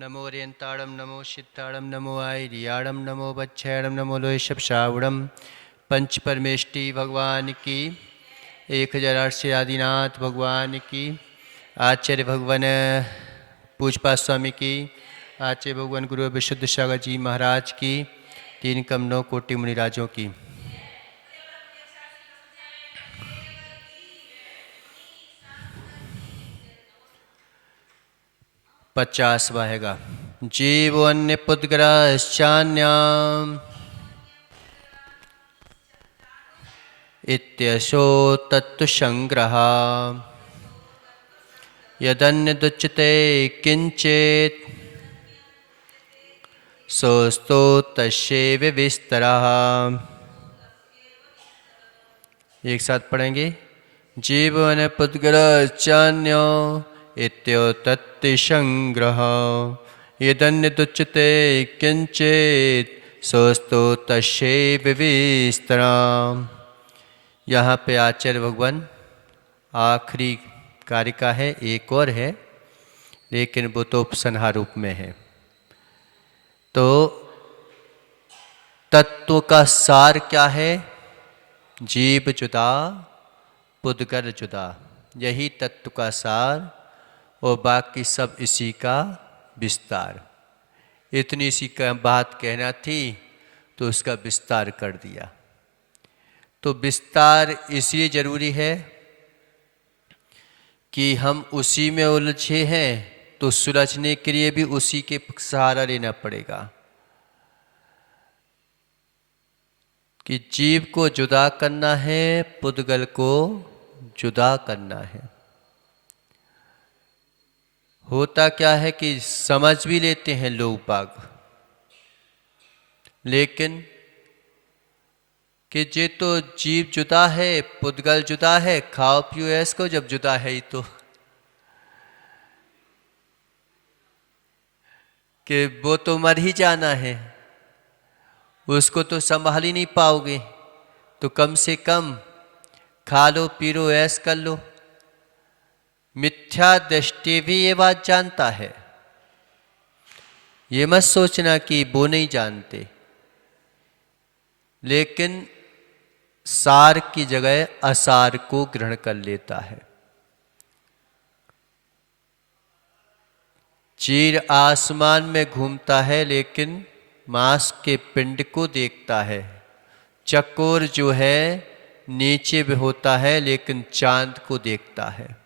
नमो रेन्ताड़म नमो सिद्धाड़म नमो आयरियाड़म नमो बच्छैड़म नमो लोयशपशावड़म पंच परमेष्टि भगवान की 1008 से आदिनाथ भगवान की आचार्य भगवान पूजपा स्वामी की आचार्य भगवान गुरु विशुद्ध सागर जी महाराज की 3 कम 9 कोटि मुनिराजों की। पचासवा हैगा। जीव अन्य पुद्ग्रश्चान्याम इत्यशो तत्व संग्रह यदन्य दुच्यते किंचित सोस्तो तस्यैव विस्तरः। एक साथ पढ़ेंगे। जीवन पुद्ग्रश्चान्यो इत्यो तत्व संग्रह यदन्य दुच्यते किंचित सोस्तो तस्यैव विस्तरः। यहाँ पे आचार्य भगवान आखिरी कारिका है, एक और है, लेकिन वो तो उपसंहार रूप में है। तो तत्व का सार क्या है? जीव जुदा पुद्गल जुदा, यही तत्व का सार और बाकी सब इसी का विस्तार। इतनी सी बात कहना थी तो उसका विस्तार कर दिया। तो विस्तार इसलिए जरूरी है कि हम उसी में उलझे हैं, तो सुलझने के लिए भी उसी के सहारा लेना पड़ेगा। कि जीव को जुदा करना है, पुद्गल को जुदा करना है। होता क्या है कि समझ भी लेते हैं लोग बाग, लेकिन कि जे तो जीव जुदा है, पुद्गल जुदा है, खाओ पियो ऐस को जब जुदा है ही तो कि वो तो मर ही जाना है, उसको तो संभाल ही नहीं पाओगे, तो कम से कम खा लो पी लो ऐस कर लो। मिथ्या दृष्टि भी ये बात जानता है, ये मत सोचना कि वो नहीं जानते, लेकिन सार की जगह असार को ग्रहण कर लेता है। चीर आसमान में घूमता है लेकिन मांस के पिंड को देखता है। चकोर जो है नीचे भी होता है लेकिन चांद को देखता है।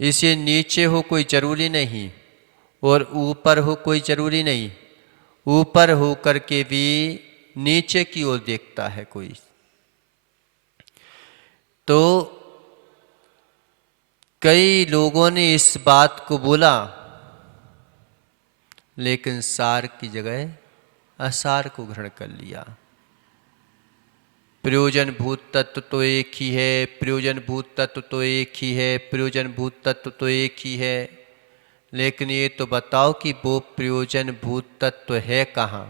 इसे नीचे हो कोई जरूरी नहीं और ऊपर हो कोई जरूरी नहीं, ऊपर हो करके भी नीचे की ओर देखता है कोई। तो कई लोगों ने इस बात को बोला, लेकिन सार की जगह असार को ग्रहण कर लिया। प्रयोजन भूत तत्व तो एक ही है, प्रयोजन भूत तत्व तो एक ही है, प्रयोजन भूत तत्व तो एक ही है, लेकिन ये तो बताओ कि वो प्रयोजन भूत तत्व है कहाँ,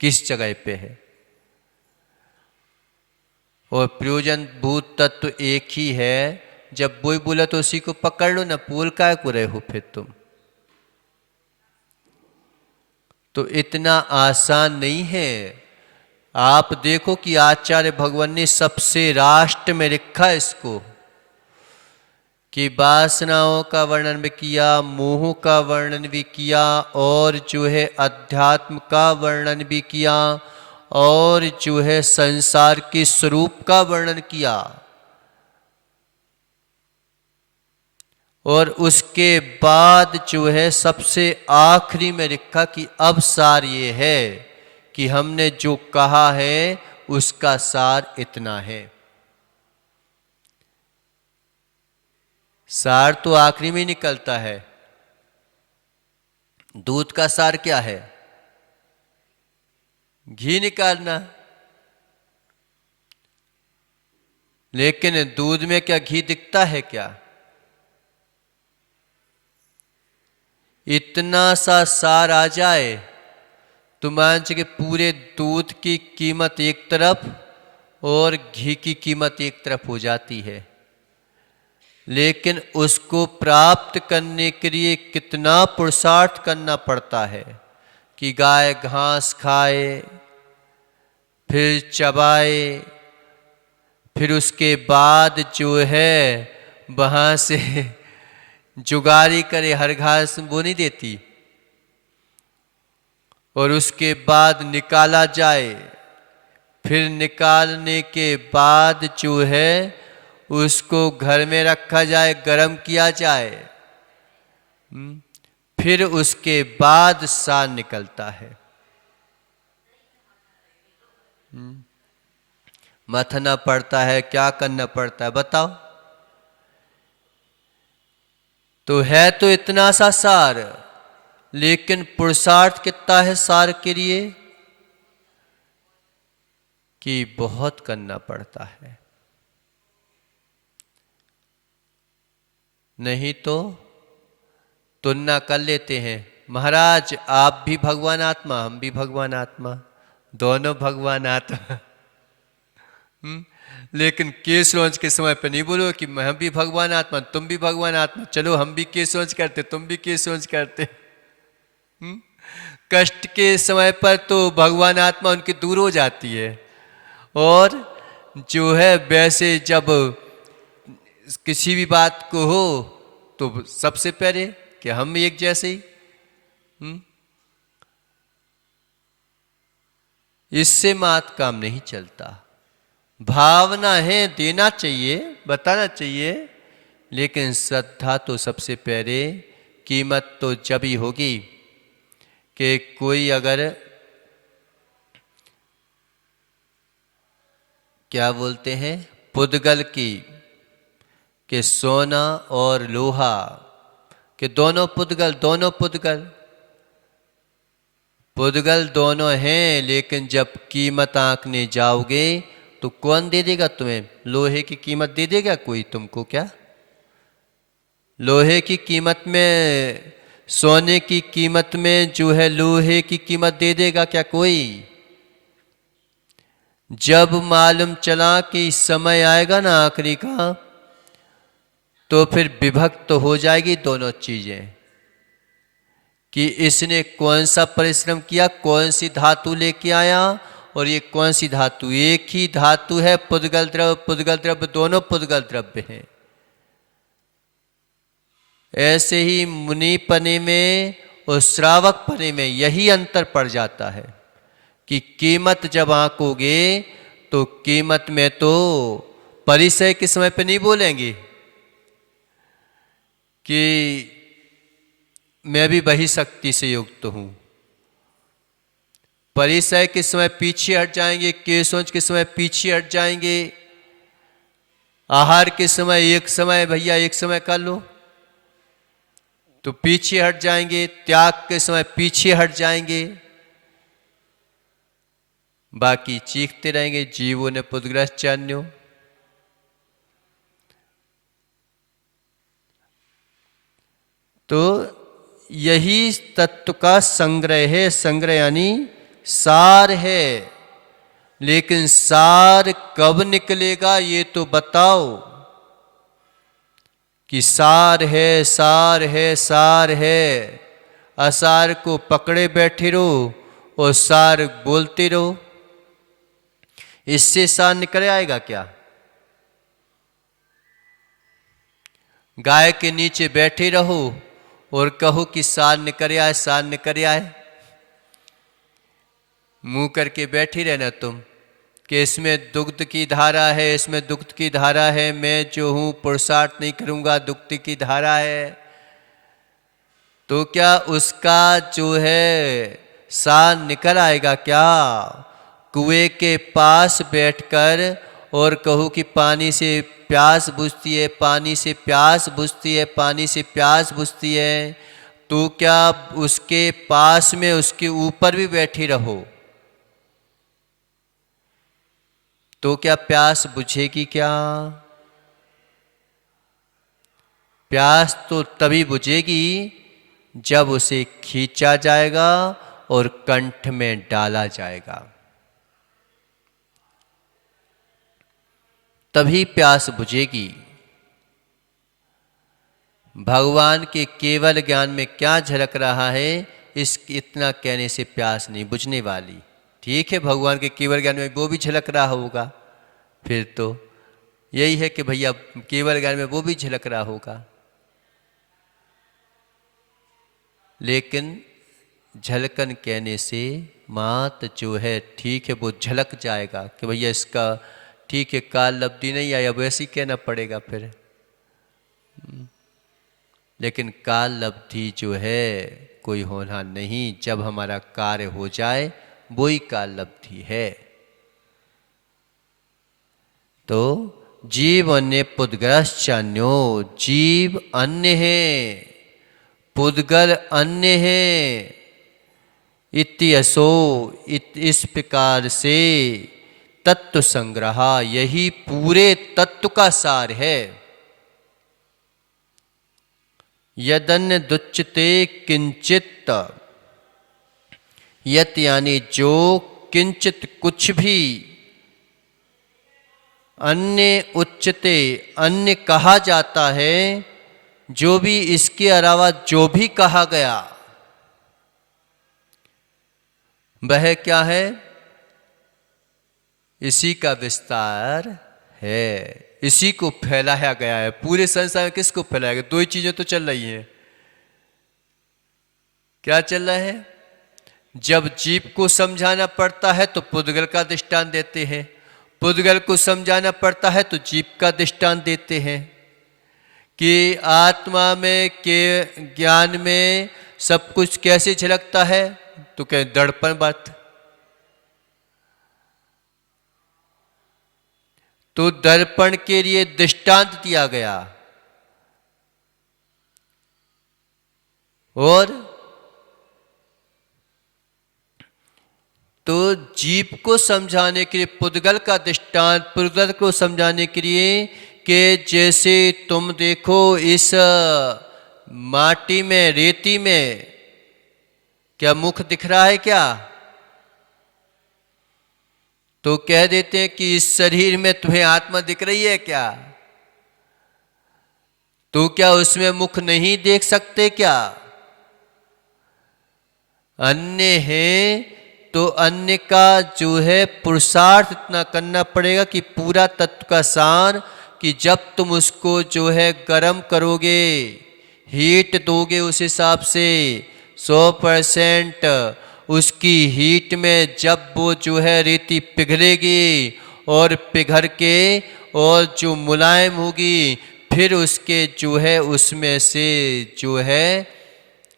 किस जगह पे है? और प्रयोजन भूत तत्व एक ही है, जब वो ही बोला तो उसी को पकड़ लो ना, बोल काय को रहे हो फिर तुम? तो इतना आसान नहीं है। आप देखो कि आचार्य भगवान ने सबसे राष्ट्र में लिखा इसको कि वासनाओं का वर्णन भी किया, मोह का वर्णन भी किया, और जो है अध्यात्म का वर्णन भी किया, और जो है संसार के स्वरूप का वर्णन किया। और उसके बाद जो है सबसे आखिरी में लिखा कि अब सार ये है कि हमने जो कहा है उसका सार इतना है। सार तो आखिरी में निकलता है। दूध का सार क्या है? घी निकालना। लेकिन दूध में क्या घी दिखता है क्या? इतना सा सार आ जाए तो मान के पूरे दूध की कीमत एक तरफ और घी की कीमत एक तरफ हो जाती है। लेकिन उसको प्राप्त करने के लिए कितना पुरुषार्थ करना पड़ता है कि गाय घास खाए, फिर चबाए, फिर उसके बाद जो है वहाँ से जुगाड़ी करे, हर घास वो नहीं देती, और उसके बाद निकाला जाए, फिर निकालने के बाद जो है उसको घर में रखा जाए, गर्म किया जाए, फिर उसके बाद सार निकलता है। मथना पड़ता है, क्या करना पड़ता है बताओ। तो है तो इतना सा सार, लेकिन पुरुषार्थ कितना है सार के लिए कि बहुत करना पड़ता है, नहीं तो तुलना कर लेते हैं, महाराज आप भी भगवान आत्मा, हम भी भगवान आत्मा, दोनों भगवान आत्मा। लेकिन केस लॉन्च के समय पे नहीं बोलो कि हम भी भगवान आत्मा, तुम भी भगवान आत्मा, चलो हम भी केस लॉन्च करते, तुम भी केस लॉन्च करते। कष्ट के समय पर तो भगवान आत्मा उनकी दूर हो जाती है, और जो है वैसे जब किसी भी बात को हो तो सबसे पहले कि हम एक जैसे ही। इससे मात काम नहीं चलता। भावना है, देना चाहिए, बताना चाहिए, लेकिन श्रद्धा तो सबसे पहले, कीमत तो जब ही होगी कि कोई अगर क्या बोलते हैं पुद्गल की, कि सोना और लोहा के दोनों पुद्गल, दोनों पुद्गल दोनों हैं, लेकिन जब कीमत आंकने जाओगे तो कौन दे देगा तुम्हें? लोहे की कीमत दे देगा कोई तुमको क्या? लोहे की कीमत में, सोने की कीमत में जो है लोहे की कीमत दे देगा क्या कोई? जब मालूम चला कि समय आएगा ना आखिरी का, तो फिर विभक्त तो हो जाएगी दोनों चीजें, कि इसने कौन सा परिश्रम किया, कौन सी धातु लेके आया, और ये कौन सी धातु। एक ही धातु है, पुद्गल द्रव्य दोनों पुद्गल द्रव्य हैं। ऐसे ही मुनि पने में और श्रावक पने में यही अंतर पड़ जाता है कि कीमत जब आंकोगे तो कीमत में तो परिचय के समय पे नहीं बोलेंगे कि मैं भी वही शक्ति से युक्त हूं। परिचय के समय पीछे हट जाएंगे, केशोंच के समय पीछे हट जाएंगे, आहार के समय एक समय भैया एक समय कर लो तो पीछे हट जाएंगे, त्याग के समय पीछे हट जाएंगे, बाकी चीखते रहेंगे जीवों ने पुद्ग्रस्त चान्यो। तो यही तत्व का संग्रह है, संग्रह यानी सार है, लेकिन सार कब निकलेगा ये तो बताओ कि सार है, सार है, सार है। असार को पकड़े बैठे रहो और सार बोलते रहो, इससे सार निकल आएगा क्या? गाय के नीचे बैठे रहो और कहो कि सार निकल आए, सार निकल आए, मुंह करके बैठी रहना तुम कि इसमें दुग्ध की धारा है, इसमें दुग्ध की धारा है, मैं जो हूं पुरुषार्थ नहीं करूंगा, दुग्ध की धारा है। तो क्या उसका जो है सार निकल आएगा क्या? कुएं के पास बैठकर और कहो कि पानी से प्यास बुझती है, पानी से प्यास बुझती है, पानी से प्यास बुझती है, तो क्या उसके पास में उसके ऊपर भी बैठी रहो तो क्या प्यास बुझेगी क्या? प्यास तो तभी बुझेगी जब उसे खींचा जाएगा और कंठ में डाला जाएगा, तभी प्यास बुझेगी। भगवान के केवल ज्ञान में क्या झलक रहा है, इस इतना कहने से प्यास नहीं बुझने वाली। ठीक है, भगवान के केवल ज्ञान में वो भी झलक रहा होगा, फिर तो यही है कि भैया केवल ज्ञान में वो भी झलक रहा होगा, लेकिन झलकन कहने से मात जो है ठीक है वो झलक जाएगा कि भैया इसका ठीक है काल लब्धि नहीं आई, अब ऐसे ही कहना पड़ेगा फिर। लेकिन काल लब्धि जो है कोई होना नहीं, जब हमारा कार्य हो जाए वही काल लब्धि है। तो जीव अन्य पुद्गलश्चान्यो, जीव अन्य है, पुद्गल अन्य है। इत्यसो, इस प्रकार से तत्व संग्रह, यही पूरे तत्व का सार है। यदन्य दुच्यते किंचित, यत यानी जो, किंचित कुछ भी, अन्य उच्चते अन्य कहा जाता है, जो भी इसके अलावा जो भी कहा गया वह क्या है, इसी का विस्तार है, इसी को फैलाया गया है। पूरे संसार में किसको फैलाया गया? दो ही चीजें तो चल रही हैं। क्या चल रहा है? जब जीव को समझाना पड़ता है तो पुद्गल का दृष्टांत देते हैं, पुद्गल को समझाना पड़ता है तो जीव का दृष्टांत देते हैं कि आत्मा में के ज्ञान में सब कुछ कैसे झलकता है, तो कह दर्पण बात। तो दर्पण के लिए दृष्टांत दिया गया, और तो जीव को समझाने के लिए पुद्गल का दृष्टांत, पुद्गल को समझाने के लिए कि जैसे तुम देखो इस माटी में, रेती में क्या मुख दिख रहा है क्या? तो कह देते हैं कि इस शरीर में तुम्हें आत्मा दिख रही है क्या? तो क्या उसमें मुख नहीं देख सकते क्या? अन्य है तो अन्य का जो है पुरुषार्थ इतना करना पड़ेगा कि पूरा तत्व का सार, कि जब तुम उसको जो है गर्म करोगे, हीट दोगे उस हिसाब से 100% उसकी हीट में जब वो जो है रेती पिघलेगी और पिघल के और जो मुलायम होगी, फिर उसके जो है उसमें से जो है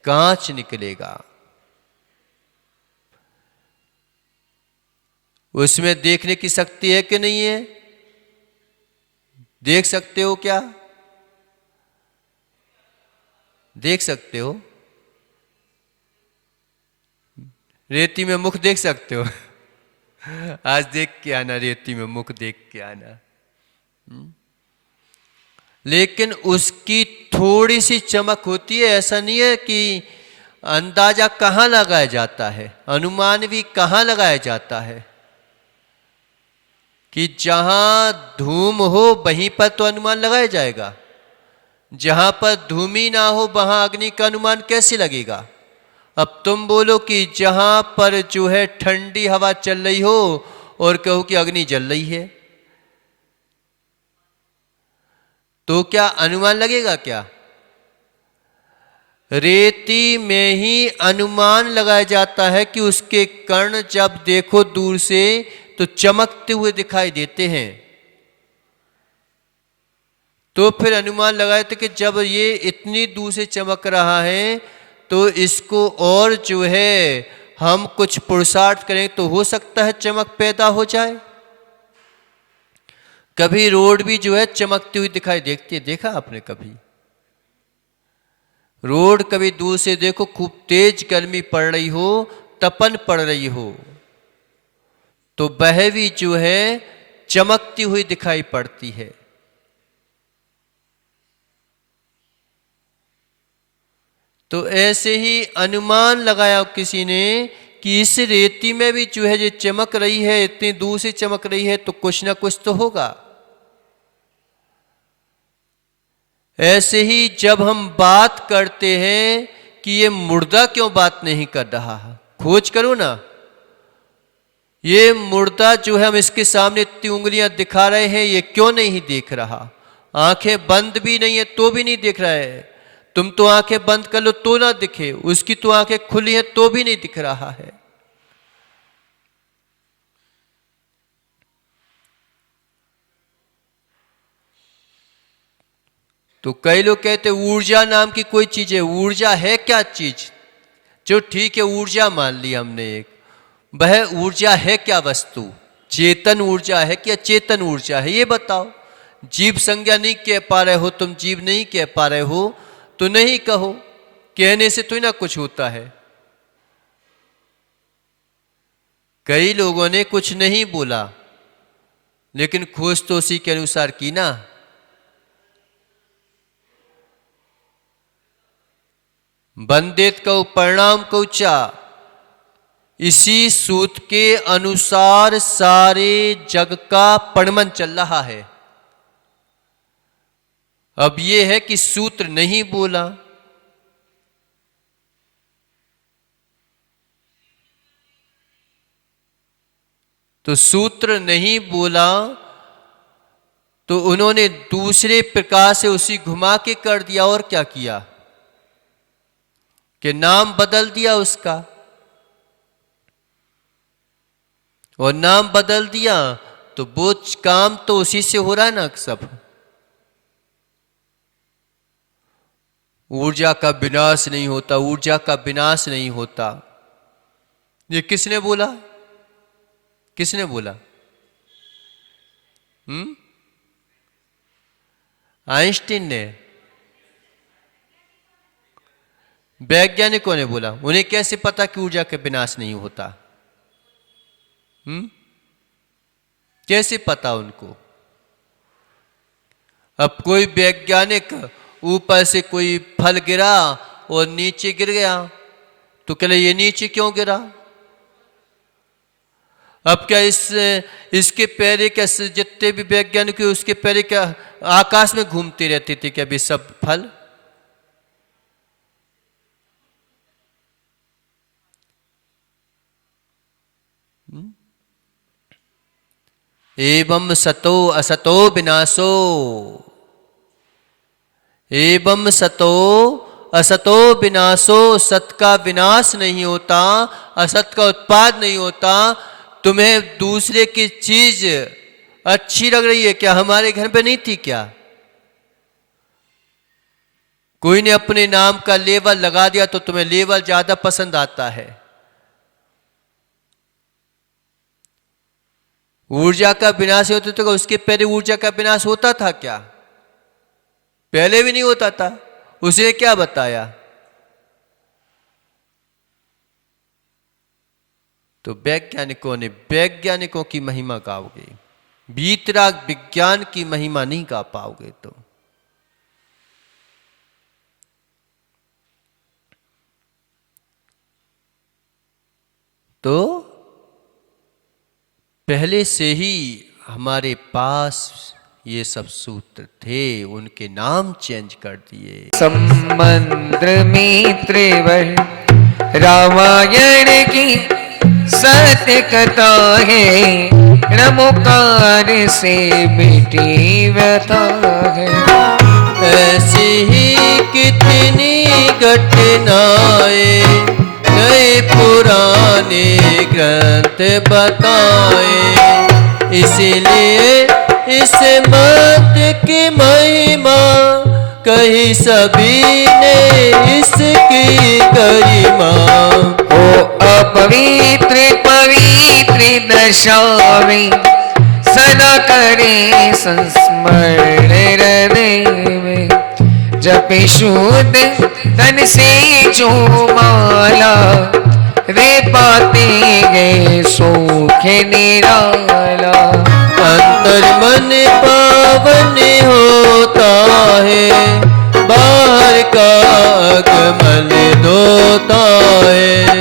कांच निकलेगा। उसमें देखने की शक्ति है कि नहीं है? देख सकते हो क्या? देख सकते हो? रेती में मुख देख सकते हो? आज देख के आना, रेती में मुख देख के आना। लेकिन उसकी थोड़ी सी चमक होती है, ऐसा नहीं है कि अंदाजा कहाँ लगाया जाता है, अनुमान भी कहाँ लगाया जाता है कि जहां धूम हो वहीं पर तो अनुमान लगाया जाएगा, जहां पर धूम ही ना हो वहां अग्नि का अनुमान कैसे लगेगा? अब तुम बोलो कि जहां पर जो है ठंडी हवा चल रही हो और कहो कि अग्नि जल रही है, तो क्या अनुमान लगेगा क्या? रेती में ही अनुमान लगाया जाता है कि उसके कण जब देखो दूर से तो चमकते हुए दिखाई देते हैं। तो फिर अनुमान लगाए थे कि जब ये इतनी दूर से चमक रहा है तो इसको और जो है हम कुछ पुरुषार्थ करें तो हो सकता है चमक पैदा हो जाए। कभी रोड भी जो है चमकती हुई दिखाई देती है, देखा आपने कभी? रोड कभी दूर से देखो, खूब तेज गर्मी पड़ रही हो, तपन पड़ रही हो, तो वह भी जो है चमकती हुई दिखाई पड़ती है। तो ऐसे ही अनुमान लगाया किसी ने कि इस रेती में भी जो है ये चमक रही है, इतनी दूर से चमक रही है, तो कुछ ना कुछ तो होगा। ऐसे ही जब हम बात करते हैं कि ये मुर्दा क्यों बात नहीं कर रहा है, खोज करो ना। ये मुर्दा जो है, हम इसके सामने इतनी उंगलियां दिखा रहे हैं, ये क्यों नहीं देख रहा? आंखें बंद भी नहीं है तो भी नहीं दिख रहा है। तुम तो आंखें बंद कर लो तो ना दिखे, उसकी तो आंखें खुली हैं तो भी नहीं दिख रहा है। तो कई लोग कहते ऊर्जा नाम की कोई चीज है। ऊर्जा है क्या चीज? जो ठीक है, ऊर्जा मान ली हमने एक, वह ऊर्जा है क्या वस्तु? चेतन ऊर्जा है क्या चेतन ऊर्जा है? ये बताओ। जीव संज्ञा नहीं कह पा रहे हो, तुम जीव नहीं कह पा रहे हो तो नहीं कहो, कहने से तो ना कुछ होता है। कई लोगों ने कुछ नहीं बोला, लेकिन खोज तो उसी के अनुसार की ना। बंदेत कहो परिणाम कौचा, इसी सूत्र के अनुसार सारे जग का परिणमन चल रहा है। अब यह है कि सूत्र नहीं बोला, तो सूत्र नहीं बोला तो उन्होंने दूसरे प्रकार से उसी घुमा के कर दिया। और क्या किया कि नाम बदल दिया उसका, और नाम बदल दिया तो वो काम तो उसी से हो रहा है ना सब। ऊर्जा का विनाश नहीं होता, ऊर्जा का विनाश नहीं होता। ये किसने बोला? किसने बोला? आइंस्टीन ने? वैज्ञानिकों ने बोला। उन्हें कैसे पता कि ऊर्जा का विनाश नहीं होता? कैसे पता उनको? अब कोई वैज्ञानिक ऊपर से कोई फल गिरा और नीचे गिर गया तो कह ये नीचे क्यों गिरा? अब क्या इसके पैरे क्या, जितने भी वैज्ञानिक उसके पैरे क्या आकाश में घूमते रहते थे क्या भी सब फल? एवं सतो असतो विनाशो, एवं सतो असतो विनाशो। सत का विनाश नहीं होता, असत का उत्पाद नहीं होता। तुम्हें दूसरे की चीज अच्छी लग रही है क्या? हमारे घर पे नहीं थी क्या? कोई ने अपने नाम का लेबल लगा दिया तो तुम्हें लेबल ज्यादा पसंद आता है। ऊर्जा का विनाश होता तो उसके पहले ऊर्जा का विनाश होता था क्या? पहले भी नहीं होता था। उसने क्या बताया? तो वैज्ञानिकों की महिमा गाओगे, वीतराग विज्ञान की महिमा नहीं गा पाओगे। तो पहले से ही हमारे पास ये सब सूत्र थे, उनके नाम चेंज कर दिए। संबंध मित्र रामायण की सत्य कथा है, नमोकार से बेटी व्यथा है। ऐसी ही कितनी घटनाएं नए पुराने ग्रंथ बताए, इसलिए इस मत की महिमा कही सभी ने इसकी गरिमा। ओ अपवित्र पवित्र दशावे सदा करे संस्मरण हृदय में। जपे शुद्ध तन से जो माला, वे पाते गए सुख निराला। अंतर मन पावन होता है, बाहर का अगमल धोता है।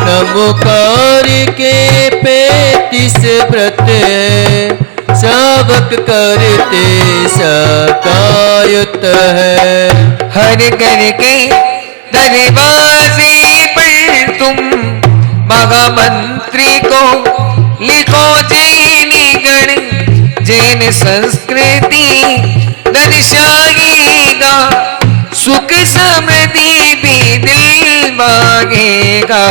नमोकार के 35 व्रत है, श्रावक करते सकायुत है। हर घर के दरवाजे पर तुम महामंत्री को लिखो जैन गण जैन संस्कृति दर्शाएगा, सुख समृद्धि भी दिल मांगेगा।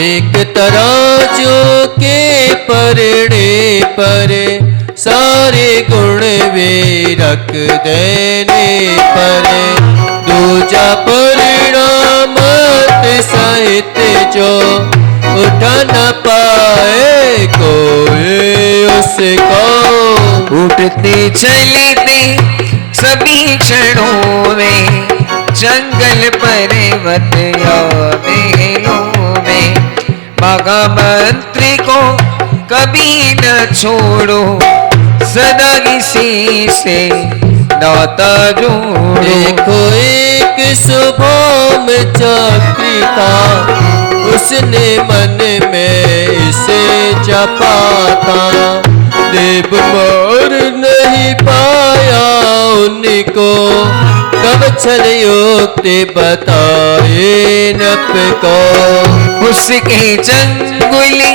एक तराजू के परड़े पर सारे गुण वे रख देने पर, दूजा परिणाम साहित्य जो उठा न पाए कोई उसको। उठते चलते सभी क्षणों में जंगल पर्वत या मेलों में, महामंत्री को कभी न छोड़ो, सदा किसी से नाता जोड़ो। देखो एक सुबह में चक्री था, उसने मन में इसे जपा था। देव मोर नहीं पाया उनको, कब छल युक्ति बताए नप को। उसके चंगुली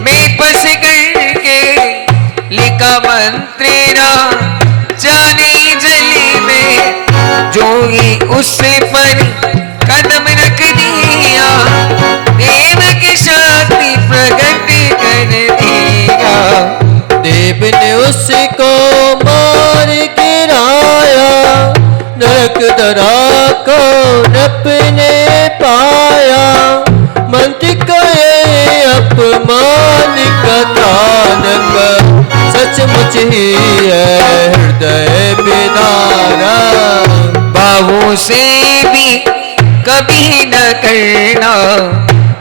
में फंस करके लिखा मंत्रेरा जाने जली में, जोगी उस पर कदम रख दिया, देव की शक्ति प्रकट कर दिया। देव ने उसको मार गिराया, नरक दरा को नपने पाया। मंत्र का ये अपमान कथानक सचमुच ही है हृदय बेदारा। बाबू से भी कभी न करना,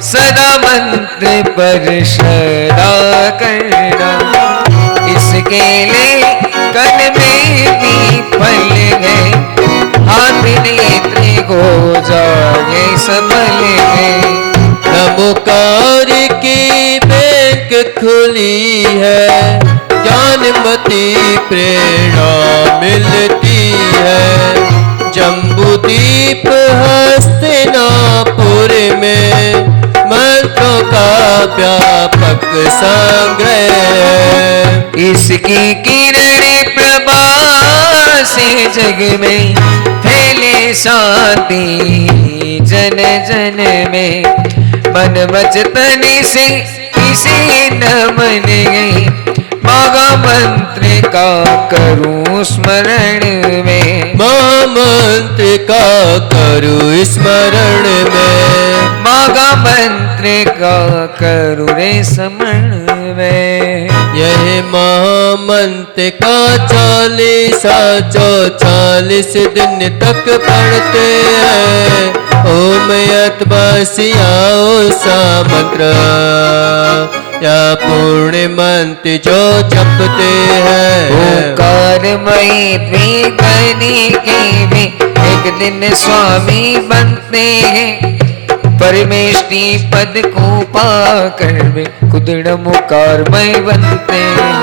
सदा मंत्र पर श्रद्धा करना। इसके लिए कन में भी फल है, हाथ नेत्र को जागे संभल है। नमोकार की बैंक खुली है, ज्ञानमती प्रेरणा मिलती है। जम्बूदीप हस्तिनापुर में मंत्रों का व्यापक संग्रह है। इसकी किरण प्रभा से जग में फैले शांति जन जन में। मन वचन से इसे नमन गई, महामंत्र का करूं स्मरण में। महामंत्र का करूं स्मरण में। महामंत्र का करूं रे स्मरण में। यह महामंत्र का 40 दिन तक पढ़ते हैं। ओम यत्बसियाओ सा मंत्र या पूर्ण मंत्र जो जपते हैं। ओंकारमयी द्विगणी के भी एक दिन स्वामी बनते हैं। परमेष्टि पद को पाकर वे खुद नमोकारमय बनते हैं।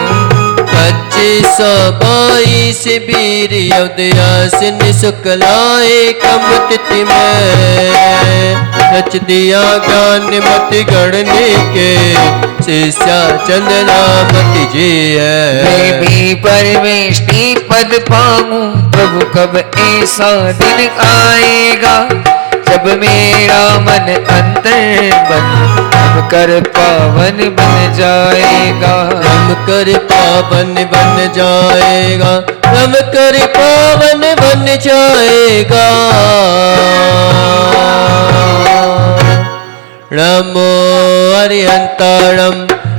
2522 वीर अवदयासिन शुक्लाए कम तिथि में रच दिया ज्ञान मत गढ़ने के शिष्या चंद्रामति जी है। मैं भी परमेष्टि पद पाऊं प्रभु, कब ऐसा दिन आएगा जब मेरा मन अंतर बन हम कर पावन बन जाएगा। हम कर पावन बन जाएगा, हम कर पावन बन जाएगा। नमो अरिहंताणम,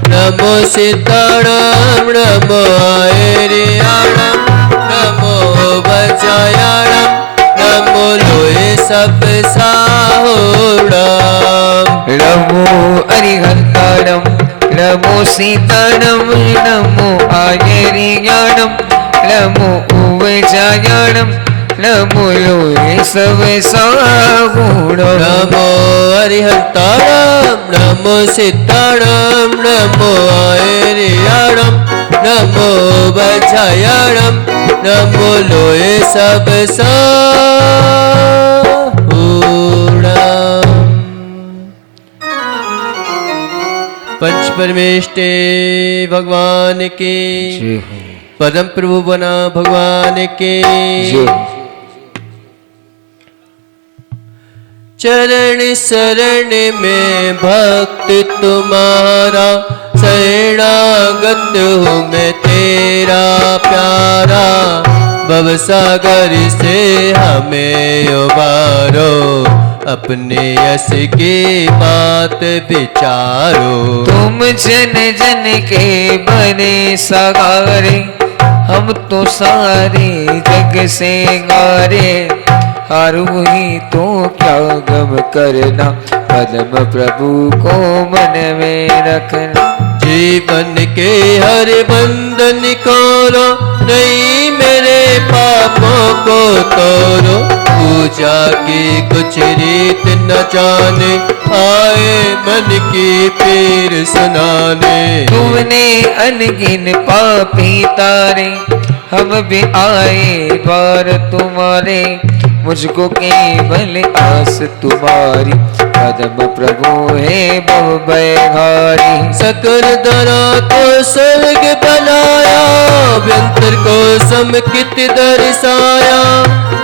नमो सिद्धाणम, नमो आयर्याणम, नमो वज्रायाणम, नमो लोहे सब साहुणम। नमो अरिहंताणम, नमो सीताणम, नमो आयर्याणम, नमो उवजायाणम, नमो लोहे सब साहुणम। नमो अरिहंताणम, नमो सिद्धाणम, नमो आयर्याणम, नमो वज्रयणम नमो लोए सब साहुणम। पंच परमेष्टि भगवान की, परम प्रभु बना भगवान के। चरण शरण में भक्त तुम्हारा, शरणागत हूँ मैं तेरा प्यारा। भवसागर से हमें उबारो, अपने यश की बात विचारो। तुम जन जन के बने सगारे, हम तो सारे जग से गारे। हारू ही तो क्या गम करना, पद्म प्रभु को मन में रखना। जीवन के हर बंधन खोलो, नहीं मेरे पापों को तोड़ो। पूजा की कुछ रीत न जाने, आए मन की पीर सुनाने। तुमने अनगिन पापी तारे, हम भी आए बार तुम्हारे। मुझको केवल आस तुम्हारी, पद्म प्रभु है भव भयहारी। सकल धरा को स्वर्ग बनाया, व्यंतर को समकित दर्शाया।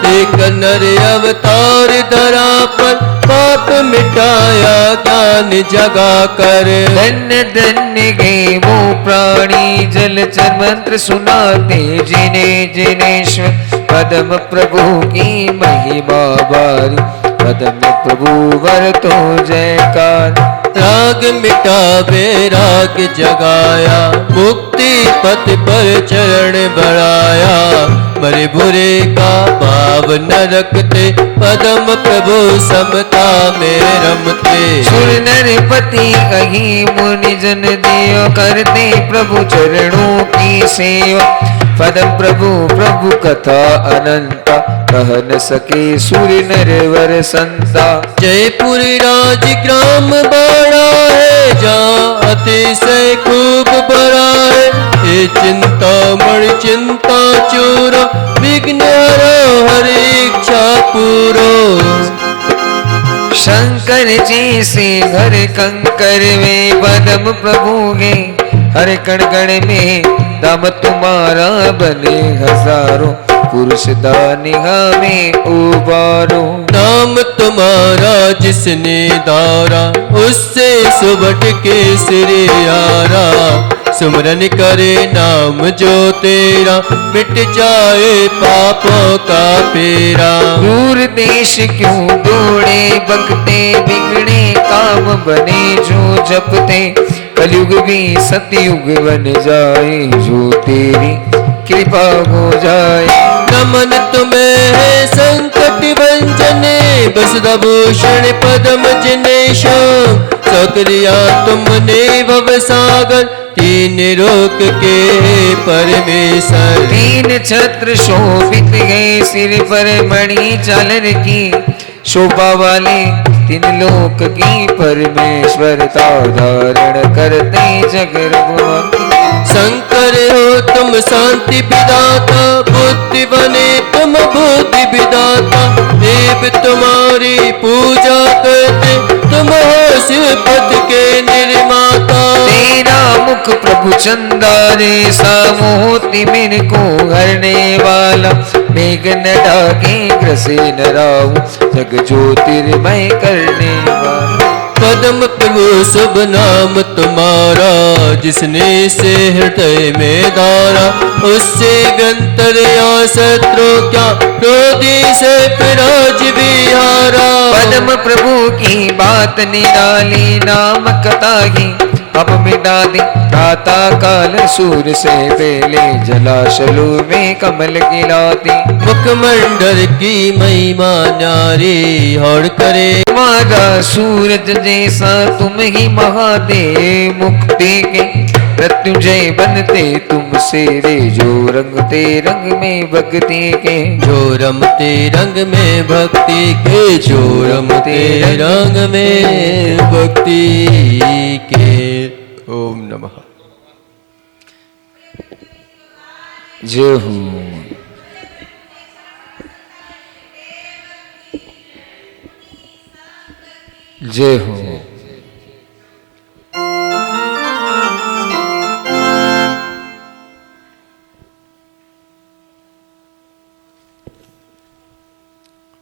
एक नर अवतार धरा पर, पाप मिटाया ज्ञान जगा कर। धन्य धन्य गए वो प्राणी, जलचर मंत्र सुनाते जिन्हें जिनेश्वर। पद्म प्रभु की महिमा बारी, पद्म प्रभु वर तो जयकार। राग मिटावे राग जगाया, मुक्ति पथ पर चरण बढ़ाया। मरे बुरे का भाव न रखते, पद्म प्रभु समता में रमते। सुर नरपति कही मुनि जन देव, करते प्रभु चरणों की सेवा। पद्म प्रभु प्रभु कथा अनंता, कह न सके सुर नर वर संता। जयपुर राज ग्राम बड़ा है, जहाँ अतिशय खूब बड़ा है। ये चिंता मणि चिंता चूरो, विघ्न हरो हर इच्छा पूरो। शंकर जी से घर कंकर में, पद्म प्रभु है हर कण कण में। दाम तुम्हारा बने हजारों, पुरुष दानिहा में उबारो। नाम तुम्हारा जिसने दारा, उससे सुबट के सिरे यारा। सुमरन करे नाम जो तेरा, मिट जाए पापों का पेरा। दूर देश क्यों दौड़े बकते, बिगड़े काम बने जो जपते। कलयुग भी सतयुग बन जाए, जो तेरी कृपा हो जाए। नमन तुम्हें है संकट भंजन, बसुधभूषण पद्म जनेश। सक्रिया तुमने भव सागर, तीन रोक के परमेश्वर। तीन छत्र शोभित गए सिर पर, मणि चालर की शोभा वाले। तीन लोक की परमेश्वरता, धारण करते जगर भुवन। शंकर हो तुम शांति विदाता, बुद्धि बने तुम बुद्धि विदाता। देव तुम्हारी पूजा करते, तुम हो शिवपद के निर्माता। तेरा मुख प्रभु चंदारे सा, मोती मिन को हरने वाला। मेघ न ढाके ग्रसे न राहु, जग ज्योतिर्मय करने वाला। पद्म प्रभु शुभ नाम तुम्हारा, जिसने से हृदय में धारा। उससे गंतर या शत्रु क्या, क्रोधी से पिराज बिहारा। पद्म प्रभु की बात निराली, नाम कथा ही अब मिटा दे। प्रातः काल सूर्य से पहले, जलाशलों में कमल गिलाती। मुखमंडल की महिमा न्यारी, और करे मारा सूरज जैसा तुम ही महादेव। मुक्ति के मृत्युंजय बनते तुमसे रे, जो रंगते रंग में भक्ति के। जो रमते रंग में भक्ति के, जो रमते रंग में भक्ति के। ओम नमः। जय हो। जय हो।